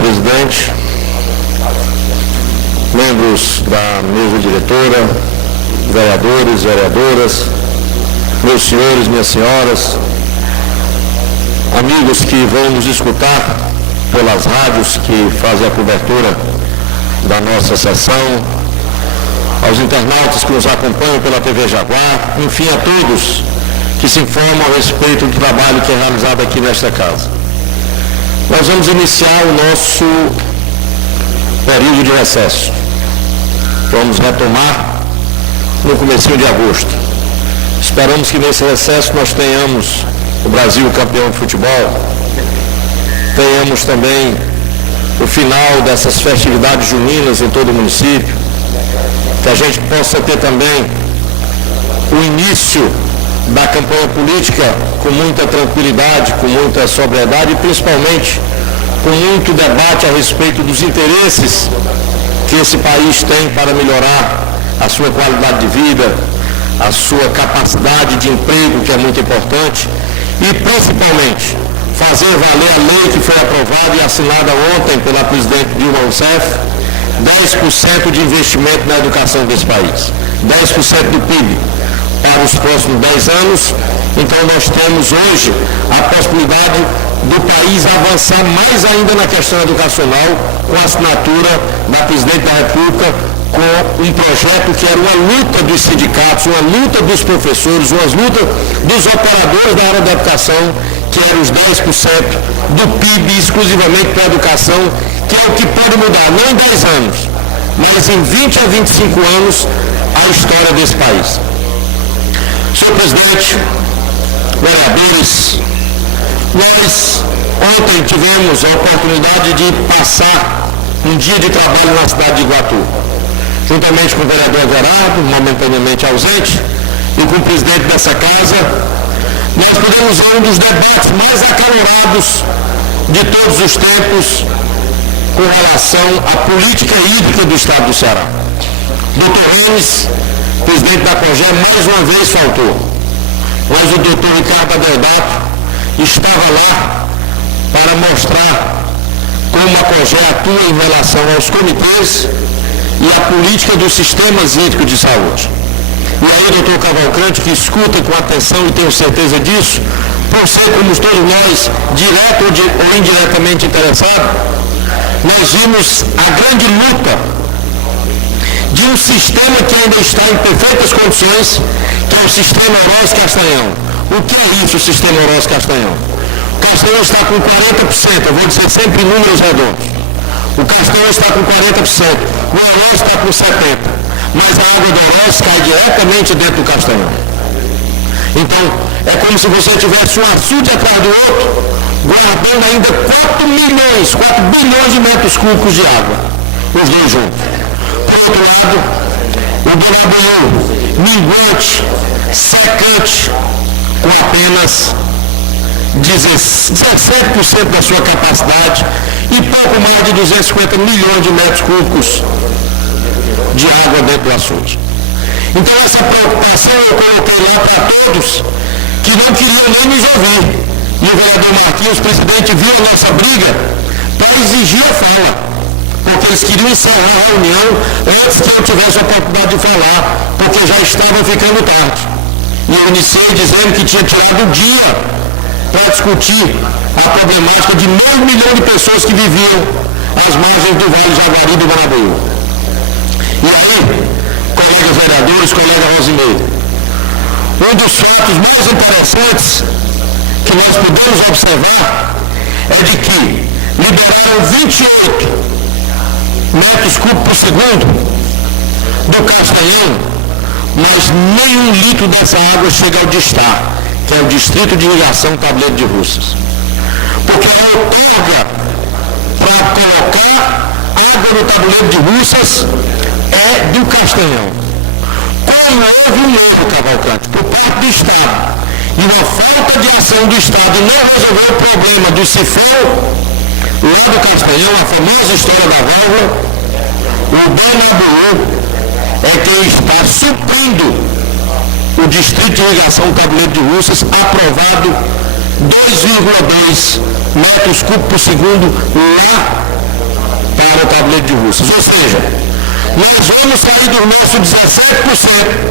presidente, membros da mesa diretora, vereadores, vereadoras, meus senhores, minhas senhoras, amigos que vão nos escutar pelas rádios que fazem a cobertura da nossa sessão, aos internautas que nos acompanham pela TV Jaguar, enfim, a todos que se informam a respeito do trabalho que é realizado aqui nesta casa. Nós vamos iniciar o nosso período de recesso. Vamos retomar no comecinho de agosto. Esperamos que nesse recesso nós tenhamos o Brasil campeão de futebol, tenhamos também o final dessas festividades juninas em todo o município, que a gente possa ter também o início da campanha política com muita tranquilidade, com muita sobriedade e principalmente com muito debate a respeito dos interesses que esse país tem para melhorar a sua qualidade de vida, a sua capacidade de emprego, que é muito importante, e principalmente fazer valer a lei que foi aprovada e assinada ontem pela presidente Dilma Rousseff, 10% de investimento na educação desse país, 10% do PIB para os próximos 10 anos. Então nós temos hoje a possibilidade do país avançar mais ainda na questão educacional com a assinatura da presidente da República com um projeto que era uma luta dos sindicatos, uma luta dos professores, uma luta dos operadores da área da educação, que era os 10% do PIB exclusivamente para a educação, que é o que pode mudar, não em 10 anos, mas em 20 a 25 anos, a história desse país. Senhor presidente, vereadores, nós ontem tivemos a oportunidade de passar um dia de trabalho na cidade de Iguatu, juntamente com o vereador Everardo, momentaneamente ausente, e com o presidente dessa casa. Nós pudemos ver um dos debates mais acalorados de todos os tempos com relação à política hídrica do estado do Ceará. Dr. Renes, presidente da COGÉ, mais uma vez faltou, mas o doutor Ricardo Adeodato estava lá para mostrar como a COGÉ atua em relação aos comitês e à política dos sistemas hídricos de saúde. E aí, doutor Cavalcante, que escuta com atenção e tenho certeza disso, por ser, como todos nós, direto ou indiretamente interessados, nós vimos a grande luta de um sistema que ainda está em perfeitas condições, que é o sistema Oroz Castanhão. O que é isso, o sistema Oroz Castanhão? O Castanhão está com 40%, eu vou dizer sempre em números redondos. O Castanhão está com 40%, o Oroz está com 70%. Mas a água do Oroz cai diretamente dentro do Castanhão. Então, é como se você tivesse um açude atrás do outro, guardando ainda 4 bilhões de metros cúbicos de água, os dois juntos. Por outro lado, o Binabuiú, minguante, secante, com apenas 17% da sua capacidade e pouco mais de 250 milhões de metros cúbicos de água dentro do açude. Então essa preocupação eu coloquei lá para todos que não queriam nem nos ouvir. E o vereador Marquinhos, presidente, viu a nossa briga para exigir a fala, porque eles queriam encerrar a reunião antes que eu tivesse a oportunidade de falar, porque já estava ficando tarde. E eu iniciei dizendo que tinha tirado o dia para discutir a problemática de meio milhão de pessoas que viviam às margens do Vale Jaguari do Binabuiú. E aí, colegas vereadores, colega Rosimeiro, um dos fatos mais interessantes que nós podemos observar é de que liberaram 28 metros cúbicos por segundo do Castanhão, mas nenhum litro dessa água chega ao DISTAR, que é o Distrito de Irrigação Tabuleiro de Russas. Porque a outorga para colocar água no Tabuleiro de Russas é do Castanhão. Como houve um erro, Cavalcante, por parte do Estado e uma falta de ação do Estado não resolveu o problema do sifão lá do Castanhão, a famosa história da válvula, o Binabuiú é quem está suprindo o Distrito de Irrigação Tabuleiro de Russas, aprovado 2,2 metros cúbicos por segundo lá de Russas. Ou seja, nós vamos sair do nosso 17%,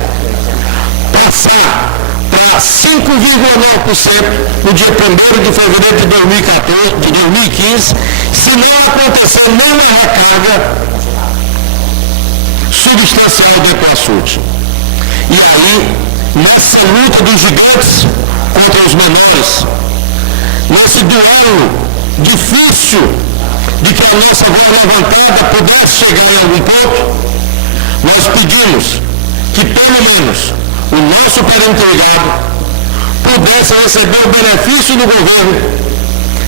passar para 5,9% no dia 1º de fevereiro de 2015, se não acontecer nenhuma recarga substancial do Equasud. E aí, nessa luta dos gigantes contra os menores, nesse duelo difícil de que a nossa voz levantada pudesse chegar em algum ponto, nós pedimos que pelo menos o nosso perímetro irrigado pudesse receber o benefício do governo,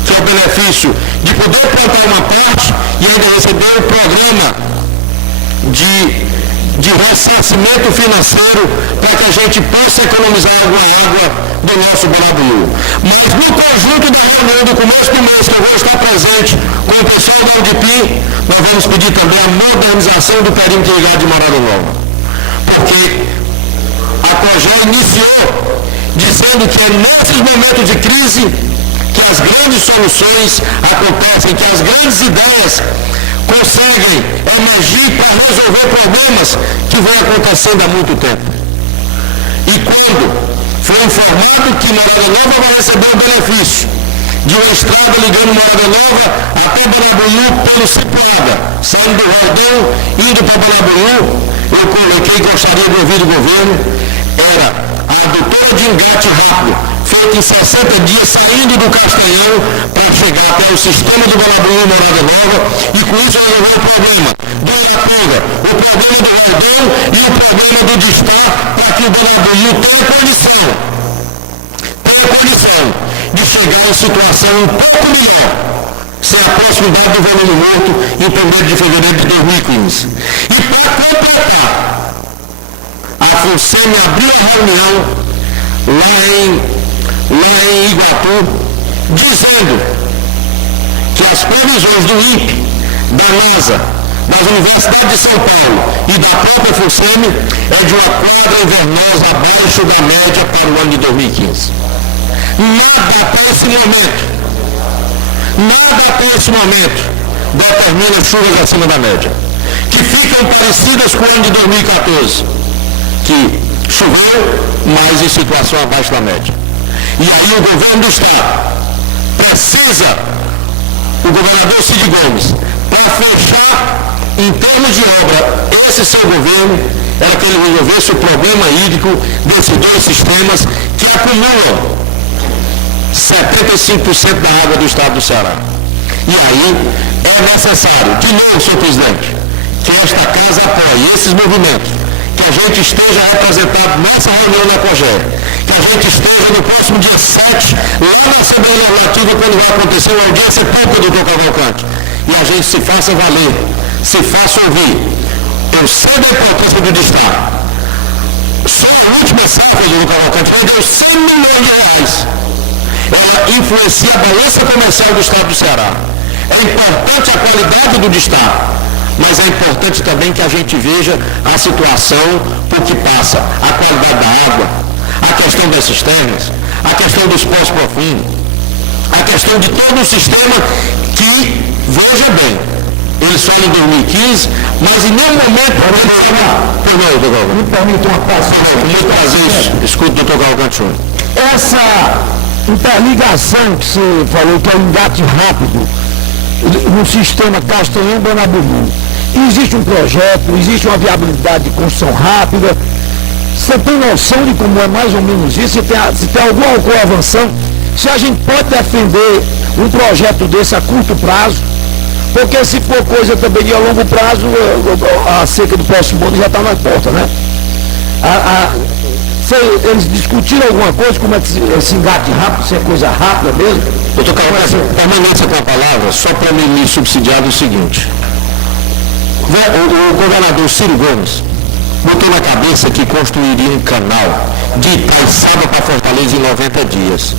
que é o benefício de poder plantar uma parte e ainda receber o programa de ressarcimento financeiro para que a gente possa economizar alguma água do nosso Balabuú. Mas no conjunto da reunião do começo do mês, que eu vou estar presente com o pessoal da UDP, nós vamos pedir também a modernização do perímetro irrigado de Morada Nova. Porque a COGÉ iniciou dizendo que é nesses momentos de crise que as grandes soluções acontecem, que as grandes ideias conseguem emergir para resolver problemas que vêm acontecendo há muito tempo. E quando foi informado que Morada Nova vai receber o benefício de uma estrada ligando Morada Nova até Balabuú pelo Cipuada, saindo do Raldão, indo para Balabuú, eu coloquei e gostaria de ouvir do governo, era a adutora de engate rápido, feita em 60 dias, saindo do Castanhão para chegar até o sistema do Balabuú e Morada Nova, e com isso resolver o problema do Arapuga, o problema do Raldão e o problema do Distar, para que o Balabuú tenha condição de chegar em situação um pouco melhor, sem a proximidade do volume morto em 1º de fevereiro de 2015. E para completar, a FUNSEMI abriu a reunião lá em Iguatu, dizendo que as previsões do INPE, da NASA, das universidades de São Paulo e da própria FUNSEMI é de uma quadra invernosa abaixo da média para o ano de 2015. Nada até esse momento determina chuvas acima da média, que ficam parecidas com o ano de 2014, que choveu, mas em situação abaixo da média. E aí o governo do Estado precisa, o governador Cid Gomes, para fechar em termos de obra esse seu governo, era que ele resolvesse o problema hídrico desses dois sistemas que acumulam 75% da água do estado do Ceará. E aí é necessário, de novo, senhor presidente, que esta casa apoie esses movimentos, que a gente esteja representado nessa reunião da COGÉ, que a gente esteja no próximo dia 7, lá na Assembleia Legislativa, quando vai acontecer uma audiência pública do Dr. Cavalcante, e a gente se faça valer, se faça ouvir. Eu sei da importância do Estado. Só a última safra do Dr. Cavalcante vendeu 100 milhões de reais. Ela influencia a balança comercial do Estado do Ceará. É importante a qualidade do Estado, mas é importante também que a gente veja a situação por que passa, a qualidade da água, a questão das cisternas, a questão dos poços profundos, a questão de todo o sistema que, veja bem, eles falam em 2015, mas em nenhum momento... Me permite uma passagem. Com muito prazer, escuto o doutor Cavalcante Júnior. Essa interligação que você falou, que é um engate rápido no sistema Castanhão-Banabubu, existe um projeto, existe uma viabilidade de construção rápida. Você tem noção de como é mais ou menos isso? Se tem alguma avançando? Se a gente pode defender um projeto desse a curto prazo, porque se for coisa também de a longo prazo, a seca do próximo ano já está na porta, né? Eles discutiram alguma coisa, como é que esse engate rápido, se é coisa rápida mesmo? Doutor Cavalcante, permanência com a palavra, só para me subsidiar do seguinte. O governador Ciro Gomes botou na cabeça que construiria um canal de Itaiçaba para Fortaleza em 90 dias.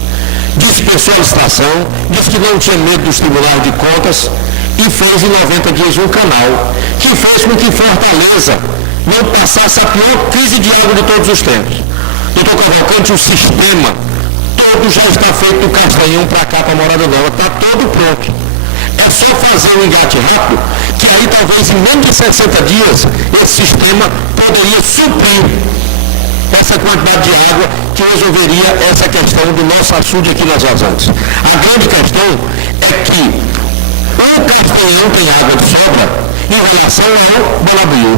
Dispensou a licitação, disse que não tinha medo dos tribunais de contas e fez em 90 dias um canal que fez com que Fortaleza não passasse a pior crise de água de todos os tempos. Doutor Cavalcante, o sistema todo já está feito do Castanhão para cá, para a Morada Nova, está todo pronto. É só fazer um engate rápido que aí talvez em menos de 60 dias esse sistema poderia suprir essa quantidade de água que resolveria essa questão do nosso açude aqui nas vazantes. A grande questão é que o Castanhão tem água de sobra em relação ao Banabuiú.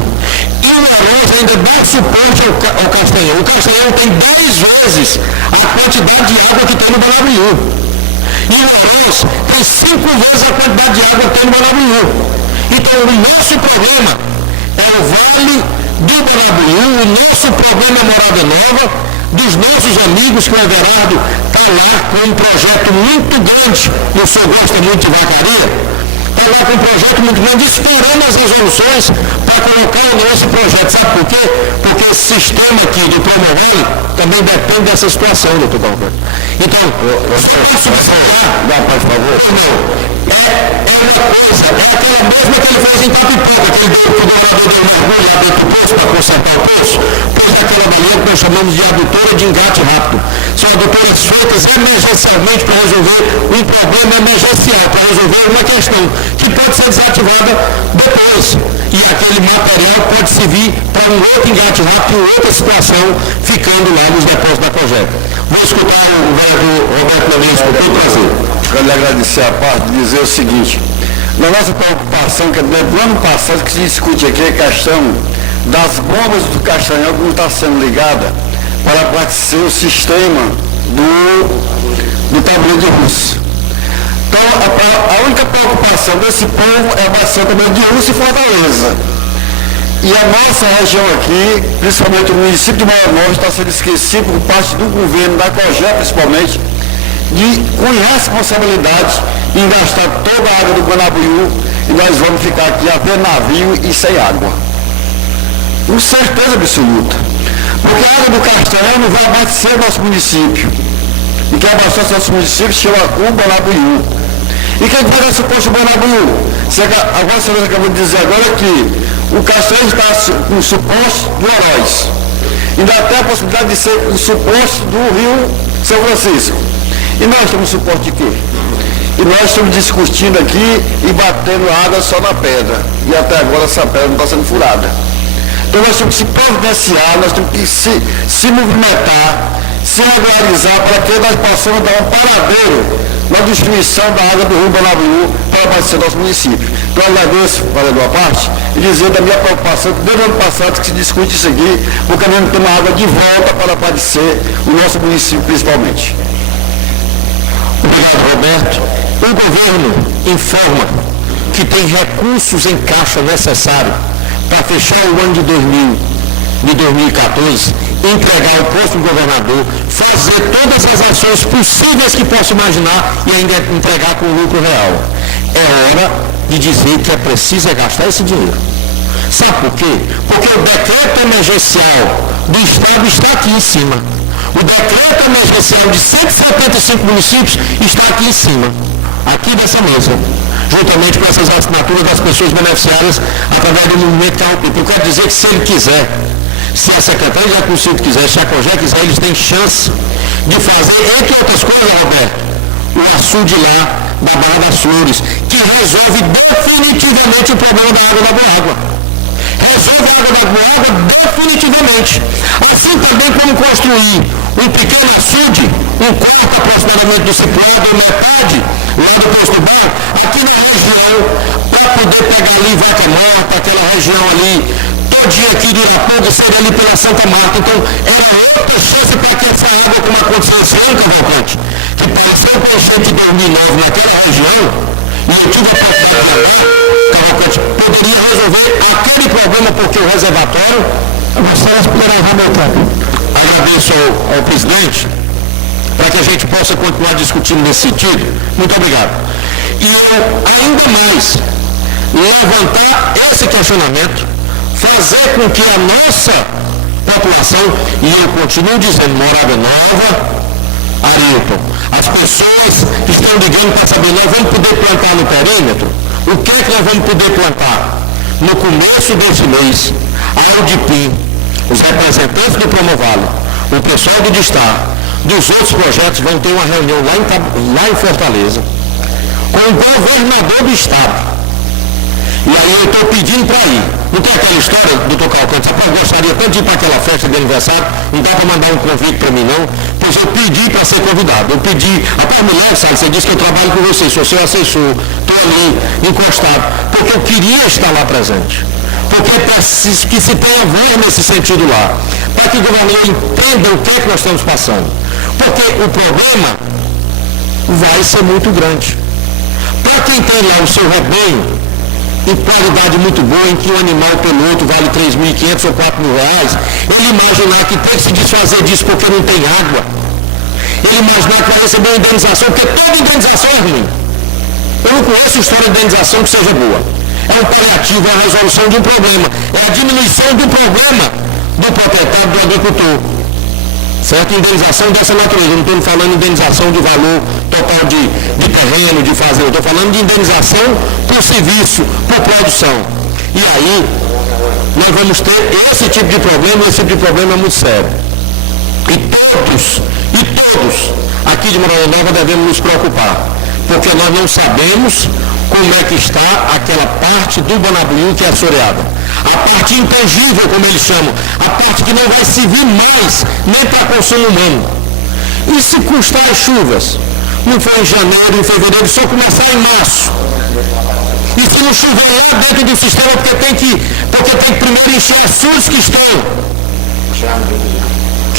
E o Arroz ainda dá suporte ao Castanhão. O Castanhão tem 10 vezes a quantidade de água que tem no Banabuiú. E o Arroz tem 5 vezes a quantidade de água que tem no Banabuiú. Então o nosso problema é o Vale do Banabuiú, o nosso problema é Morada Nova, dos nossos amigos, que o Everardo está lá com um projeto muito grande, e o senhor gosta muito de vacaria, está lá com um projeto muito grande, esperando as resoluções para colocar o nosso projeto. Sabe por quê? Porque esse sistema aqui do Promovale também depende dessa situação, doutor Galvão. Então, você posso explicar? Dá, por favor? Não. É uma coisa, é aquela mesma que ele fez em Capipoca, que ele deu para o governador do mergulho lá dentro do poço para consertar o poço, pois aquela manhã que nós chamamos de adutora de engate rápido. São adutoras feitas emergencialmente para resolver um problema emergencial, para resolver uma questão que pode ser desativada depois. E aquele material pode servir para um outro engate rápido, em outra situação, ficando lá nos depósitos da Cogep. Vou escutar o vereador Roberto Lourenço, com todo prazer. Quero lhe agradecer a parte de dizer o seguinte: na nossa preocupação, que do ano passado que se discute aqui a questão das bombas do Castanhal que não está sendo ligada para abastecer o sistema do tabuleiro de Russa. Então, a única preocupação desse povo é abastecer o tabuleiro de Russa e Fortaleza. E a nossa região aqui, principalmente o município de Morada Nova, está sendo esquecido por parte do governo, da Cogep principalmente, com irresponsabilidade em gastar toda a água do Banabuiú, e nós vamos ficar aqui a ver navio e sem água. Com certeza absoluta. Porque a água do Castanhal não vai abastecer o nosso município. E quem abastece o nosso município chama o Banabuiú. E quem vai dar suporte ao Banabuiú? Agora você acabou de dizer agora que o Castanhal está com suporte do Heróis. Ainda tem a possibilidade de ser o suporte do Rio São Francisco. E nós temos suporte de quê? E nós estamos discutindo aqui e batendo água só na pedra. E até agora essa pedra não está sendo furada. Então nós temos que se providenciar, nós temos que se movimentar, se regularizar para que nós possamos dar um paradeiro na distribuição da água do Rio Banabuiú para abastecer nosso município. Então eu agradeço, vereador, a parte, e dizer da minha preocupação que desde o ano passado que se discute isso aqui, porque nós não temos água de volta para abastecer o nosso município principalmente. Obrigado, Roberto. O governo informa que tem recursos em caixa necessários para fechar o ano de 2014, entregar o posto do governador, fazer todas as ações possíveis que possa imaginar e ainda entregar com lucro real. É hora de dizer que é preciso gastar esse dinheiro. Sabe por quê? Porque o decreto emergencial do Estado está aqui em cima. O decreto emergencial de 175 municípios está aqui em cima, aqui dessa mesa, juntamente com essas assinaturas das pessoas beneficiárias através do movimento Carro-Pipa. Eu quero dizer que se ele quiser, se a Secretaria de Recursos quiser, se a Cogep quiser, eles têm chance de fazer, entre outras coisas, Roberto, o açude lá da Barra das Flores, que resolve definitivamente o problema da água da boa água. Resolve a água da boa água definitivamente. Assim também como construir um pequeno açude, um quarto aproximadamente do Cipuado, ou metade lá do Posto Bar, aqui na região, para poder pegar ali Vaca Morta, aquela região ali, todinha aqui de Irapuga, seria ali pela Santa Marta. Então, era outra chance para que essa água, como aconteceu esse ano, Cavalcante, que passou com a enchente de 2009 naquela região, e eu tive a oportunidade de lá, Cavalcante, poderia resolver aquele problema, porque o reservatório, vocês poderão remontar. Agradeço ao presidente, para que a gente possa continuar discutindo nesse sentido. Muito obrigado. E eu, ainda mais, levantar esse questionamento, fazer com que a nossa população, e eu continuo dizendo, Morada Nova, Arilton, as pessoas estão ligando para saber, nós vamos poder plantar no perímetro? O que é que nós vamos poder plantar? No começo desse mês, a Audipim, os representantes do Promovale, o pessoal do Destaque, dos outros projetos vão ter uma reunião lá em Fortaleza, com o governador do Estado. E aí eu estou pedindo para ir. Não tem aquela história, doutor Calcante, eu gostaria tanto de ir para aquela festa de aniversário, não dá para mandar um convite para mim não, pois eu pedi para ser convidado. Eu pedi, até me lembro, sabe, você disse que eu trabalho com você, sou seu assessor, estou ali, encostado, porque eu queria estar lá presente. Porque é preciso que se tenha voz nesse sentido lá, para que o governador entenda o que é que nós estamos passando. Porque o problema vai ser muito grande. Para quem tem lá o seu rebanho, em qualidade muito boa, em que um animal pelo outro vale 3.500 ou 4.000 reais, ele imaginar que tem que se desfazer disso porque não tem água, ele imaginar que vai receber uma indenização, porque toda indenização é ruim. Eu não conheço história de indenização que seja boa. É um paliativo, é a resolução de um problema, é a diminuição do problema do proprietário, do agricultor. Certo? Indenização dessa natureza. Eu não estou falando de indenização de valor total de terreno, de fazenda. Eu estou falando de indenização por serviço, por produção. E aí, nós vamos ter esse tipo de problema, e esse tipo de problema é muito sério. E todos aqui de Morada Nova devemos nos preocupar, porque nós não sabemos como é que está aquela parte do Bonabuiú que é assoreada. A parte intangível, como eles chamam, a parte que não vai servir mais nem para consumo humano. E se custar as chuvas? Não foi em janeiro, em fevereiro, só começar em março. E se não chover lá dentro do sistema, porque tem que primeiro encher as sulhas que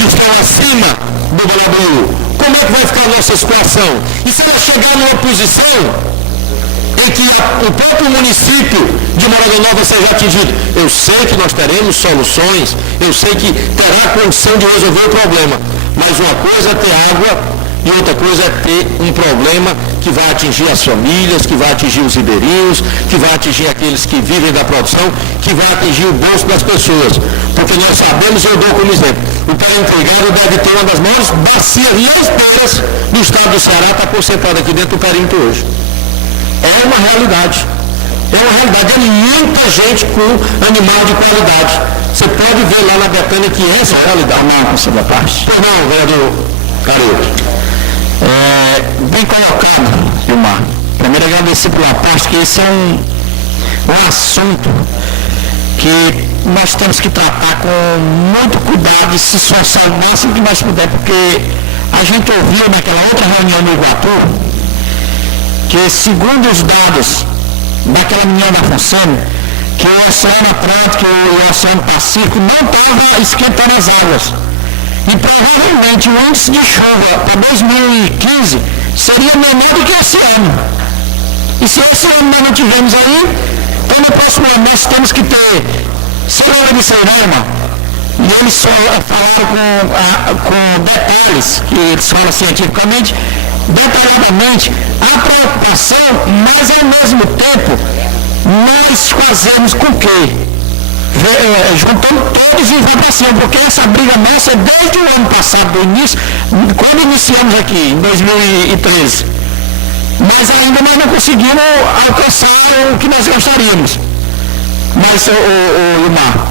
estão acima do Bonabuiú. Como é que vai ficar a nossa situação? E se ela chegar numa posição em que o próprio município de Morada Nova seja atingido? Eu sei que nós teremos soluções, eu sei que terá condição de resolver o problema, mas uma coisa é ter água e outra coisa é ter um problema que vai atingir as famílias, que vai atingir os ribeirinhos, que vai atingir aqueles que vivem da produção, que vai atingir o bolso das pessoas. Porque nós sabemos, eu dou como exemplo, o Pé Entregado deve ter uma das maiores bacias leiteiras do estado do Ceará, está concentrada aqui dentro do perímetro hoje. É uma realidade. É uma realidade. É muita gente com animal de qualidade. Você pode ver lá na Betânia que essa é a realidade. Não, com essa parte. Pois não, vereador Careto. Bem colocado, Gilmar. Primeiro agradecer pela parte, que esse é um assunto que nós temos que tratar com muito cuidado e se esforçar o máximo que nós puder, porque a gente ouviu naquela outra reunião no Iguatu que, segundo os dados daquela reunião da FUNSEMI, que o Oceano Atlântico e o Oceano Pacífico não estavam esquentando as águas. E provavelmente o índice de chuva para 2015 seria menor do que esse ano. E se esse ano nós não tivemos aí, então no próximo ano nós temos que ter, segundo eles Serama, e eles só falaram com detalhes, que eles falam cientificamente, detalhadamente, a preocupação, mas ao mesmo tempo nós fazemos com que juntando todos e vão para cima, porque essa briga nossa é desde o ano passado, do início, quando iniciamos aqui, em 2013. Mas ainda nós não conseguimos alcançar o que nós gostaríamos. Mas, Ilmar,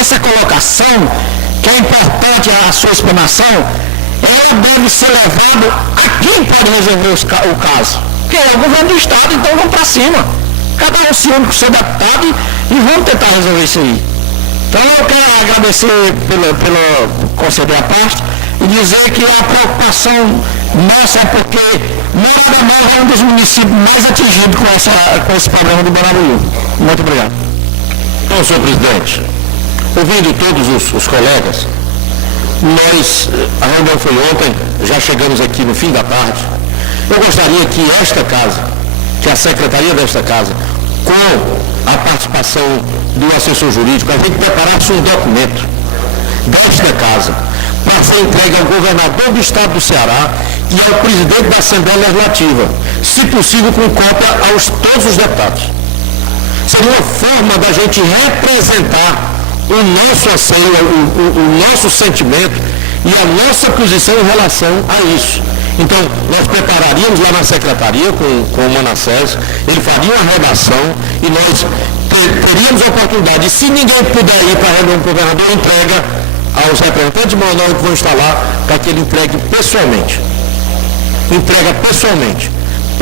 essa colocação, que é importante a sua explanação, ela deve ser levada a quem pode resolver o caso, que é o governo do Estado. Então vamos para cima. Cada um se une com o seu deputado e vamos tentar resolver isso aí. Então eu quero agradecer pelo conceder a parte e dizer que a preocupação nossa é porque Morada Nova é um dos municípios mais atingidos com esse problema do Bonabuiú. Muito obrigado. Então, senhor presidente, ouvindo todos os colegas, a reunião foi ontem, já chegamos aqui no fim da tarde. Eu gostaria que esta casa, que a secretaria desta casa, com a participação do assessor jurídico, a gente preparasse um documento desta casa para ser entregue ao governador do estado do Ceará e ao presidente da Assembleia Legislativa, se possível com cópia aos todos os deputados. Seria uma forma da gente representar o nosso anseio, o nosso sentimento e a nossa posição em relação a isso. Então, nós prepararíamos lá na secretaria com o Manassés, ele faria uma redação e nós teríamos a oportunidade, se ninguém puder ir para a reunião do governador, entrega aos representantes de Manaus que vão estar lá, para que ele entregue pessoalmente. Entrega pessoalmente.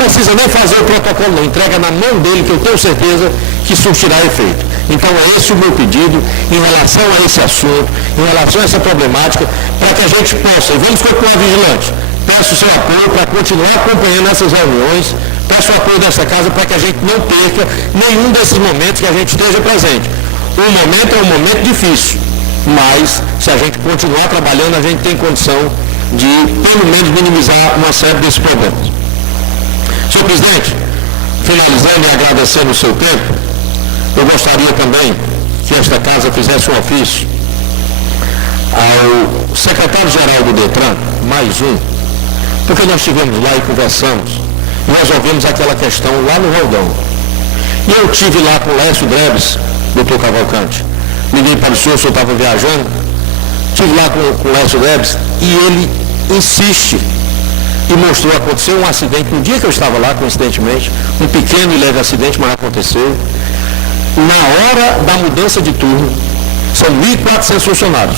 precisa nem fazer o protocolo, não. Entrega na mão dele, que eu tenho certeza que surtirá efeito. Então é esse o meu pedido em relação a esse assunto, em relação a essa problemática, para que a gente possa, e vamos continuar vigilantes. Peço o seu apoio para continuar acompanhando essas reuniões, peço o apoio dessa casa para que a gente não perca nenhum desses momentos que a gente esteja presente. O momento é um momento difícil, mas se a gente continuar trabalhando, a gente tem condição de, pelo menos, minimizar uma série desses problemas. Senhor presidente, finalizando e agradecendo o seu tempo, eu gostaria também que esta casa fizesse um ofício ao secretário-geral do DETRAN, mais um, porque nós estivemos lá e conversamos, e resolvemos aquela questão lá no Roldão. E eu estive lá com o Lécio Drebes, doutor Cavalcante. Liguei para o senhor estava viajando, estive lá com o Lécio Drebes, e ele insiste e mostrou, aconteceu um acidente, no dia que eu estava lá, coincidentemente, um pequeno e leve acidente, mas aconteceu. Na hora da mudança de turno, são 1.400 funcionários.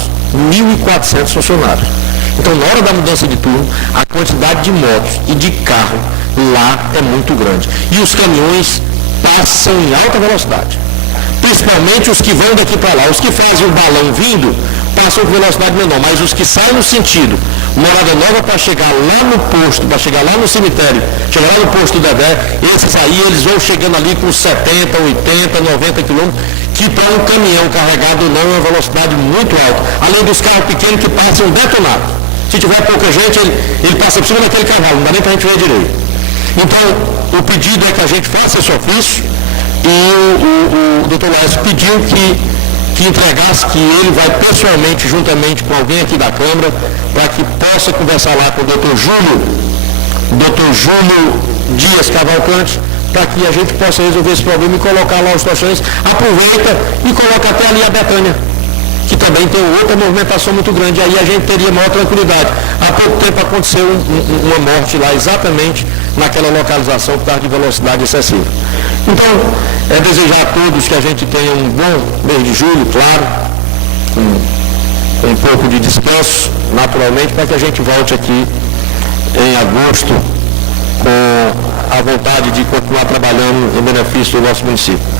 1.400 funcionários. Então, na hora da mudança de turno, a quantidade de motos e de carro lá é muito grande. E os caminhões passam em alta velocidade. Principalmente os que vão daqui para lá. Os que fazem o balão vindo, passam com velocidade menor. Mas os que saem no sentido Morada Nova para chegar lá no posto, para chegar lá no cemitério, chegar lá no posto do Dedé, esses aí, eles vão chegando ali com 70, 80, 90 quilômetros, que para um caminhão carregado não é uma velocidade muito alta. Além dos carros pequenos que passam detonados. Se tiver pouca gente, ele passa por cima daquele cavalo, não dá nem para a gente ver direito. Então, o pedido é que a gente faça esse ofício, e o doutor Laércio pediu que entregasse, que ele vai pessoalmente, juntamente com alguém aqui da Câmara, para que possa conversar lá com o doutor Júlio Dias Cavalcante, para que a gente possa resolver esse problema e colocar lá os colchões. Aproveita e coloca até ali a Betânia, que também tem outra movimentação muito grande, aí a gente teria maior tranquilidade. Há pouco tempo aconteceu uma morte lá, exatamente naquela localização que estava de velocidade excessiva. Então, é desejar a todos que a gente tenha um bom mês de julho, claro, com um pouco de descanso, naturalmente, para que a gente volte aqui em agosto com a vontade de continuar trabalhando em benefício do nosso município.